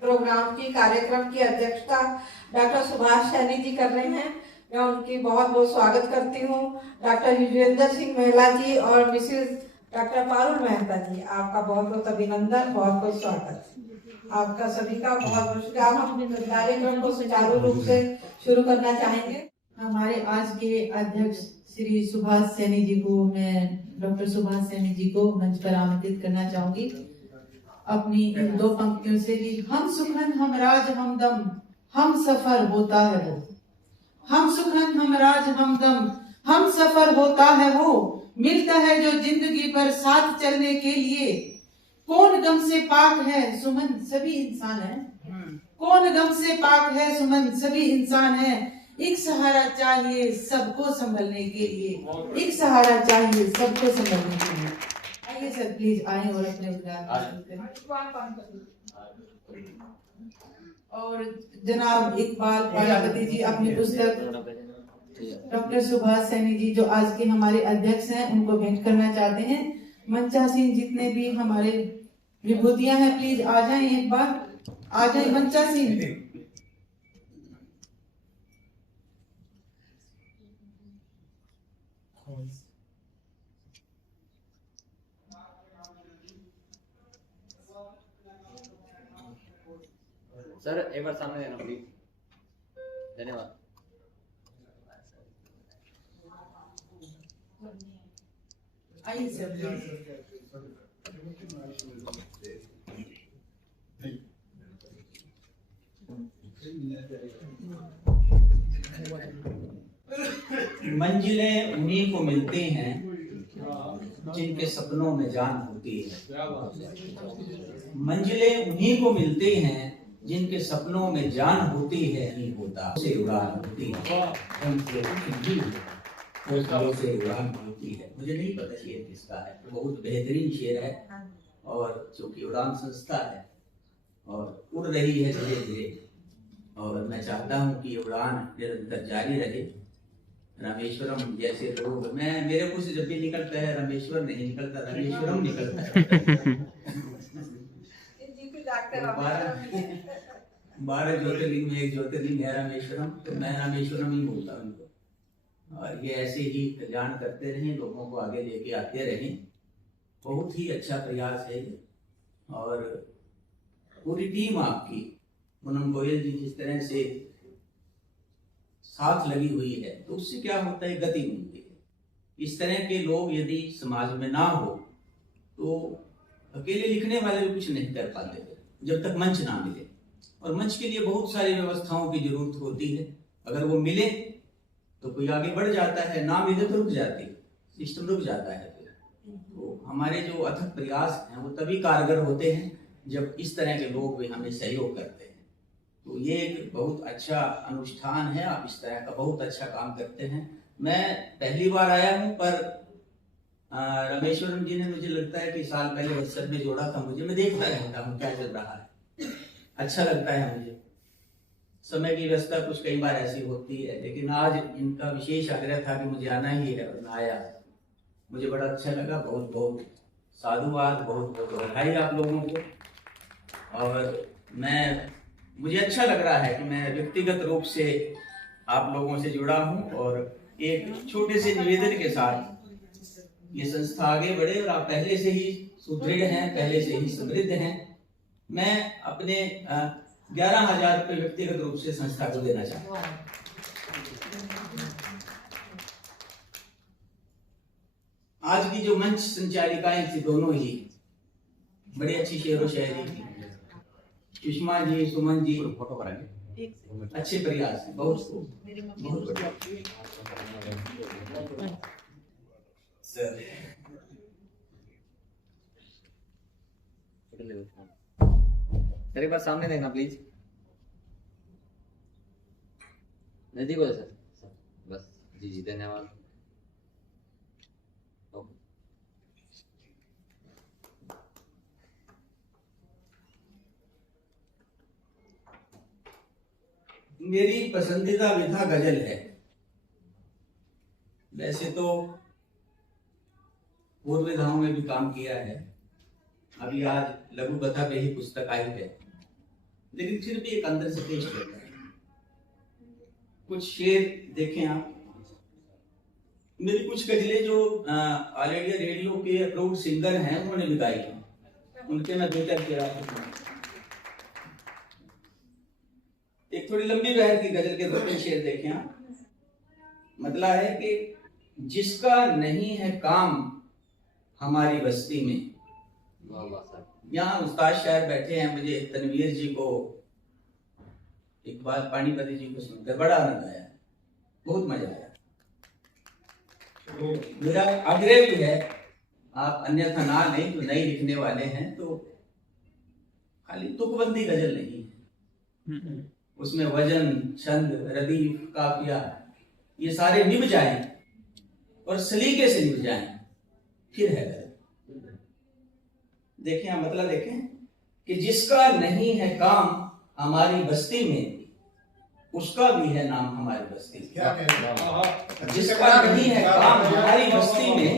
Programme की कार्यक्रम की अध्यक्षता डॉक्टर सुभाष सैनी जी कर रहे हैं। मैं उनकी बहुत बहुत स्वागत करती हूँ। डॉक्टर युजवेंद्र सिंह महिला जी और मिसेस डॉक्टर पारुल मेहता जी, आपका बहुत बहुत अभिनंदन, बहुत बहुत स्वागत। आपका सभी का बहुत बहुत शुक्रिया। हम कार्यक्रम को सुचारू रूप से शुरू करना चाहेंगे। हमारे आज के अध्यक्ष श्री सुभाष सैनी जी को, मैं डॉक्टर सुभाष सैनी जी को मंच पर आमंत्रित करना चाहूंगी अपनी इन दो पंक्तियों से भी। हम सुखन हम राज हमदम हम सफर होता है वो, हम सुखन हम राज हमदम हम सफर होता है वो, मिलता है जो जिंदगी पर साथ चलने के लिए। कौन गम से पाक है सुमन, सभी इंसान है। कौन गम से पाक है सुमन, सभी इंसान है। एक सहारा चाहिए सबको संभलने के लिए, एक सहारा चाहिए सबको संभलने के लिए। आइए सर, प्लीज आए और अपने और जनाब इकबाल प्रजापति जी अपनी पुस्तक डॉक्टर सुभाष सैनी जी जो आज के हमारे अध्यक्ष हैं उनको भेंट करना चाहते हैं। मंचासीन जितने भी हमारे विभूतियां हैं प्लीज आ जाएं, एक बार आ जाएं मंचासीन। सर एक बार सामने देना प्लीज। धन्यवाद। आइए सर मंजिलें उन्हीं को मिलती हैं जिनके सपनों में जान होती है। मंजिलें उन्हीं को मिलती हैं जिनके सपनों में जान होती है, नहीं होता से उड़ान होती है। से उड़ान होती है। मुझे नहीं पता शेर किसका है, बहुत बेहतरीन शेर है और चूंकि उड़ान संस्था है और उड़ रही है धीरे धीरे, और मैं चाहता हूँ कि उड़ान निरंतर जारी रहे। रामेश्वरम जैसे लोग, मैं मेरे मुंह से जब भी निकलता है रामेश्वर नहीं निकलता, रामेश्वरम निकलता है। 12 ज्योतिर्लिंग में एक ज्योतिर्लिंग है रामेश्वरम, तो मैं रामेश्वरम ही बोलता हूँ उनको। और ये ऐसे ही कल्याण करते रहें, लोगों को आगे लेके आते रहें। बहुत ही अच्छा प्रयास है और पूरी टीम आपकी, पूनम गोयल जी जिस तरह से साथ लगी हुई है, तो उससे क्या होता है, गति मिलती है। इस तरह के लोग यदि समाज में ना हो तो अकेले लिखने वाले भी कुछ नहीं कर पाते जब तक मंच ना मिले। और मंच के लिए बहुत सारी व्यवस्थाओं की जरूरत होती है। अगर वो मिले तो कोई आगे बढ़ जाता है, ना मिले तो रुक जाती है, सिस्टम रुक जाता है। तो हमारे जो अथक प्रयास हैं वो तभी कारगर होते हैं जब इस तरह के लोग भी हमें सहयोग करते हैं। तो ये एक बहुत अच्छा अनुष्ठान है, आप इस तरह का बहुत अच्छा काम करते हैं। मैं पहली बार आया हूँ, पर रामेश्वरम जी ने मुझे लगता है कि साल पहले व्हाट्सएप में जोड़ा था मुझे, मैं देखता रहता हूँ क्या चल रहा है, अच्छा लगता है मुझे। समय की व्यवस्था कुछ कई बार ऐसी होती है, लेकिन आज इनका विशेष आग्रह था कि मुझे आना ही है और मैं आया। मुझे बड़ा अच्छा लगा, बहुत बहुत साधुवाद, बहुत बहुत बधाई आप लोगों को। और मुझे अच्छा लग रहा है कि मैं व्यक्तिगत रूप से आप लोगों से जुड़ा हूं और एक छोटे से निवेदन के साथ ये संस्था आगे बढ़े। और आप पहले से ही सुदृढ़ हैं, पहले से ही समृद्ध हैं। मैं अपने 11,000 रुपये व्यक्तिगत रूप से संस्था को देना चाहता हूँ। आज की जो मंच संचालिकाएं थी दोनों ही बड़ी अच्छी शेर व शायरी थी। सुषमा जी, सुमन जी, फोटो कराएंगे, अच्छे प्रयास है, बहुत बढ़िया सर। सर एक बार सामने देखना प्लीज। नजदीक हो सर, बस जी जी धन्यवाद। मेरी पसंदीदा विधा गजल है। वैसे तो पूर्व विधाओं में भी काम किया है, अभी आज लघु कथा पे ही पुस्तक आई है, लेकिन फिर भी एक अंदर से टेस्ट लेता है। कुछ शेर देखें आप, मेरी कुछ गजलें जो ऑल इंडिया रेडियो के अप्रूव्ड सिंगर हैं उन्होंने भी गाई हैं, उनके मैं दो चार शेर आपको सुनाऊं। एक थोड़ी लंबी बहर की गजल के 2-3 शेर देखें आप। मतलब है कि जिसका नहीं है काम हमारी बस्ती में, वाह वाह साहब। यहाँ उस्ताद शायर बैठे हैं, मुझे तनवीर जी को, इकबाल पानीपति जी को सुनकर बड़ा आनंद आया, बहुत मजा आया। मेरा आग्रह भी है, आप अन्यथा ना नहीं तो नई लिखने वाले हैं तो खाली तुकबंदी गजल नहीं है, उसमें वजन, छंद, रदीफ, काफिया ये सारे निभ जाएं और सलीके से निभ जाएं, फिर है गजल। देखें आप मतलब देखें कि जिसका नहीं है काम हमारी बस्ती में, उसका भी है नाम हमारी बस्ती में। जिसका नहीं है काम हमारी बस्ती में,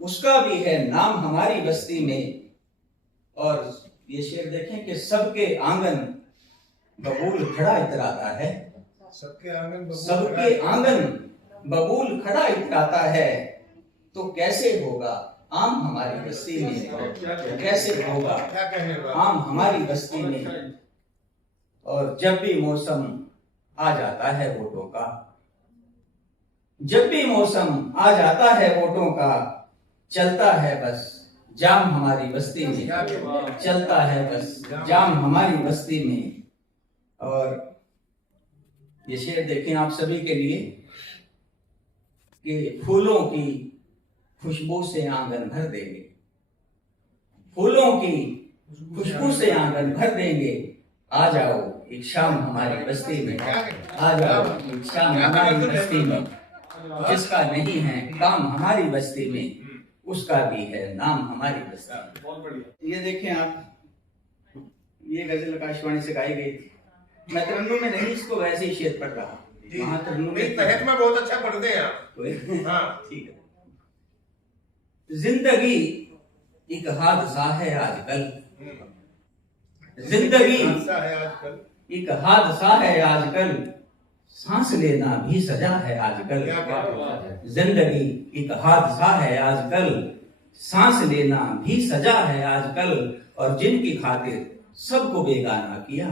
उसका भी है नाम हमारी बस्ती में। और ये शेर देखें कि सबके आंगन बबूल खड़ा इतराता है, सबके आंगन बबूल खड़ा इतराता है, तो कैसे होगा आम हमारी बस्ती में, तो कैसे होगा आम हमारी बस्ती में। और जब भी मौसम आ जाता है वोटों का, जब भी मौसम आ जाता है वोटों का, चलता है बस जाम हमारी बस्ती में, चलता है बस जाम हमारी बस्ती में। और ये शेर देखें आप सभी के लिए कि फूलों की खुशबू से आंगन भर देंगे, फूलों की खुशबू से आंगन भर देंगे। आ जाओ एक शाम हमारी बस्ती में, आ जाओ एक शाम हमारी बस्ती में। जिसका नहीं है काम हमारी बस्ती में, उसका भी है नाम हमारी बस्ती में। ये देखें आप, ये गजल आकाशवाणी से गाई गई थी। मैं तरन्नुम में नहीं इसको वैसे ही शेर पढ़ रहा, वहां तरन्नुम में तहत में बहुत अच्छा पढ़ते हैं आप। हाँ ठीक है। जिंदगी एक हादसा है आजकल, जिंदगी एक हादसा है आजकल, सांस लेना भी सजा है आजकल। जिंदगी एक हादसा है आजकल, सांस लेना भी सजा है आजकल। और जिनकी खातिर सबको बेगाना किया,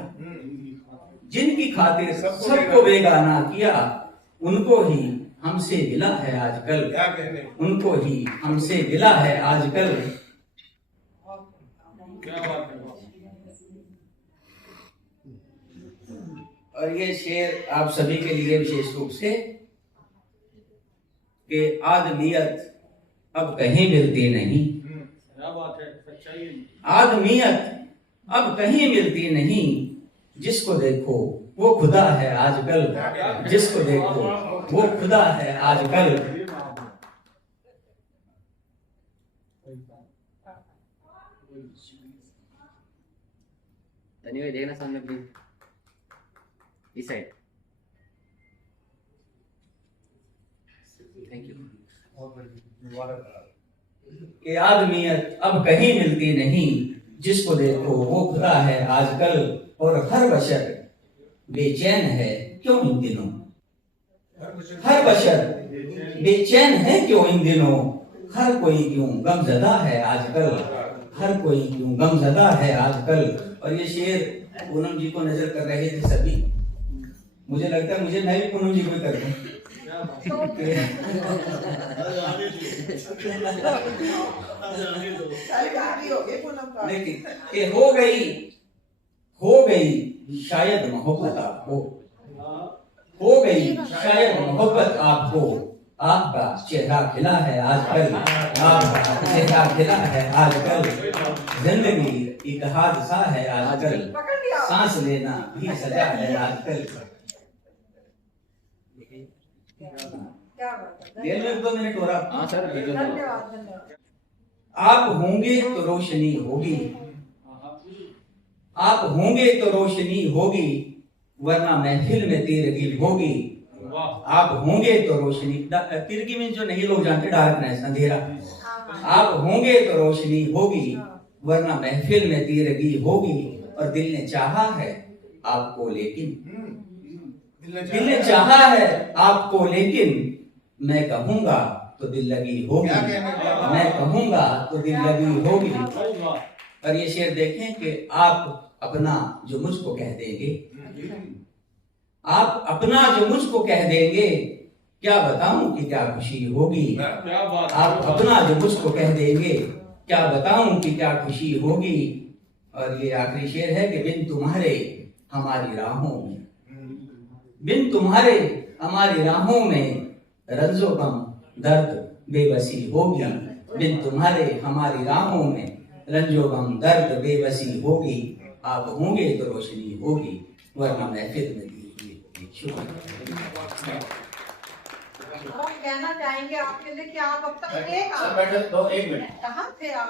जिनकी खातिर सबको बेगाना किया, उनको ही हमसे मिला है आजकल, उनको ही हमसे मिला है आजकल। और ये शेर आप सभी के लिए विशेष रूप से कि आदमियत अब कहीं मिलती नहीं, आदमियत अब कहीं मिलती नहीं, जिसको देखो वो खुदा है आजकल, जिसको देखो वो खुदा है आजकल। धन्यवाद, देखना सामने प्लीज, इस साइड। Thank you. कि आदमियत अब कहीं मिलती नहीं, जिसको देखो वो खुदा है आजकल। और हर बशर बेचैन है क्यों इन दिनों, हर बशर बेचैन है क्यों इन दिनों। हर कोई क्यों गमजदा है आजकल, हर कोई क्यों गमजदा है आजकल। और ये शेर पूनम जी को नजर कर रहे थे सभी, मुझे लगता है मुझे मैं भी पूनम जी को ही कर दूं। लेकिन ये हो गई शायद मोहब्बत आपको, हो गई शायद मोहब्बत आपको। आपका चेहरा खिला है आजकल, आपका चेहरा खिला है आजकल। जिंदगी एक हादसा है आजकल, सांस लेना भी सजा है आजकल। देर में 2 मिनट हो रहा। हाँ सर, धन्यवाद। आप होंगे तो रोशनी होगी, आप होंगे तो रोशनी होगी, वरना महफिल में तीरगी होगी। आप होंगे तो रोशनी, तिरकी में जो नहीं लोग जानते, डार्कनेस, अंधेरा, आप होंगे तो रोशनी होगी, वरना महफिल में तीरगी होगी। और दिल ने चाहा है आपको लेकिन, दिल ने चाहा है आपको लेकिन, मैं कहूंगा तो दिल लगी होगी, मैं कहूंगा तो दिल लगी होगी। और ये शेर देखें कि आप अपना जो मुझको कह देंगे, आप अपना जो मुझको कह देंगे, क्या बताऊं कि क्या खुशी होगी। आप अपना जो मुझको कह देंगे, क्या बताऊं कि क्या खुशी होगी। और ये आखिरी शेर है कि बिन तुम्हारे हमारी राहों में, बिन तुम्हारे हमारी राहों में, रंजो गम दर्द बेबसी होगी। बिन तुम्हारे हमारी राहों में, रंजो गम दर्द बेबसी होगी। आप होंगे तो रोशनी होगी, वरना महफिल में दी होगी। शुक्रिया। हम कहना चाहेंगे आपके लिए कि आप अब तक एक सर मैडम दो, एक मिनट। कहाँ थे आप?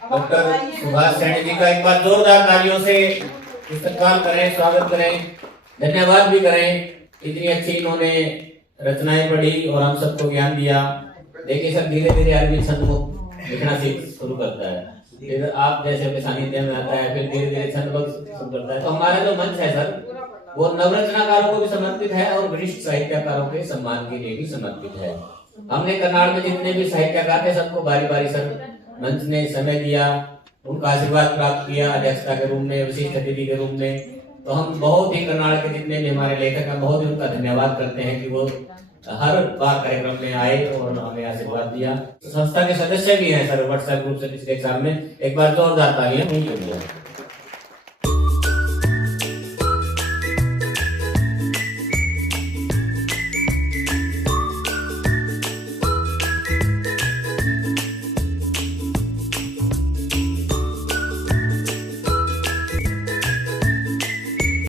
डॉक्टर सुभाष सैनी जी का एक बार जोरदार तालियों से इस्तकबाल करें, स्वागत करें, धन्यवाद भी करें। इतनी अच्छी इन्होंने रचनाएं पढ़ी और हम सबको ज्ञान दिया। देखिए सर, धीरे धीरे आदमी छंद लिखना सीख शुरू करता है, फिर आप जैसे अपने सानिध्य में आता है, फिर धीरे धीरे छंद शुरू करता है। तो हमारा जो मंच है सर, वो नवरचनाकारों को भी समर्पित है और वरिष्ठ साहित्यकारों के सम्मान के लिए भी समर्पित है। हमने करनाल में जितने भी साहित्यकार थे, सबको बारी बारी सर मंच ने समय दिया, उनका आशीर्वाद प्राप्त किया अध्यक्षता के रूप में, विशिष्ट अतिथि के रूप में। तो हम बहुत ही करनाल के जितने भी हमारे लेखक हैं, बहुत ही उनका धन्यवाद करते हैं कि वो हर बार कार्यक्रम में आए और हमें आशीर्वाद दिया। संस्था के सदस्य भी हैं सर, व्हाट्सएप ग्रुप से पिछले एग्जाम में, एक बार जोरदार तालियां नहीं होगी।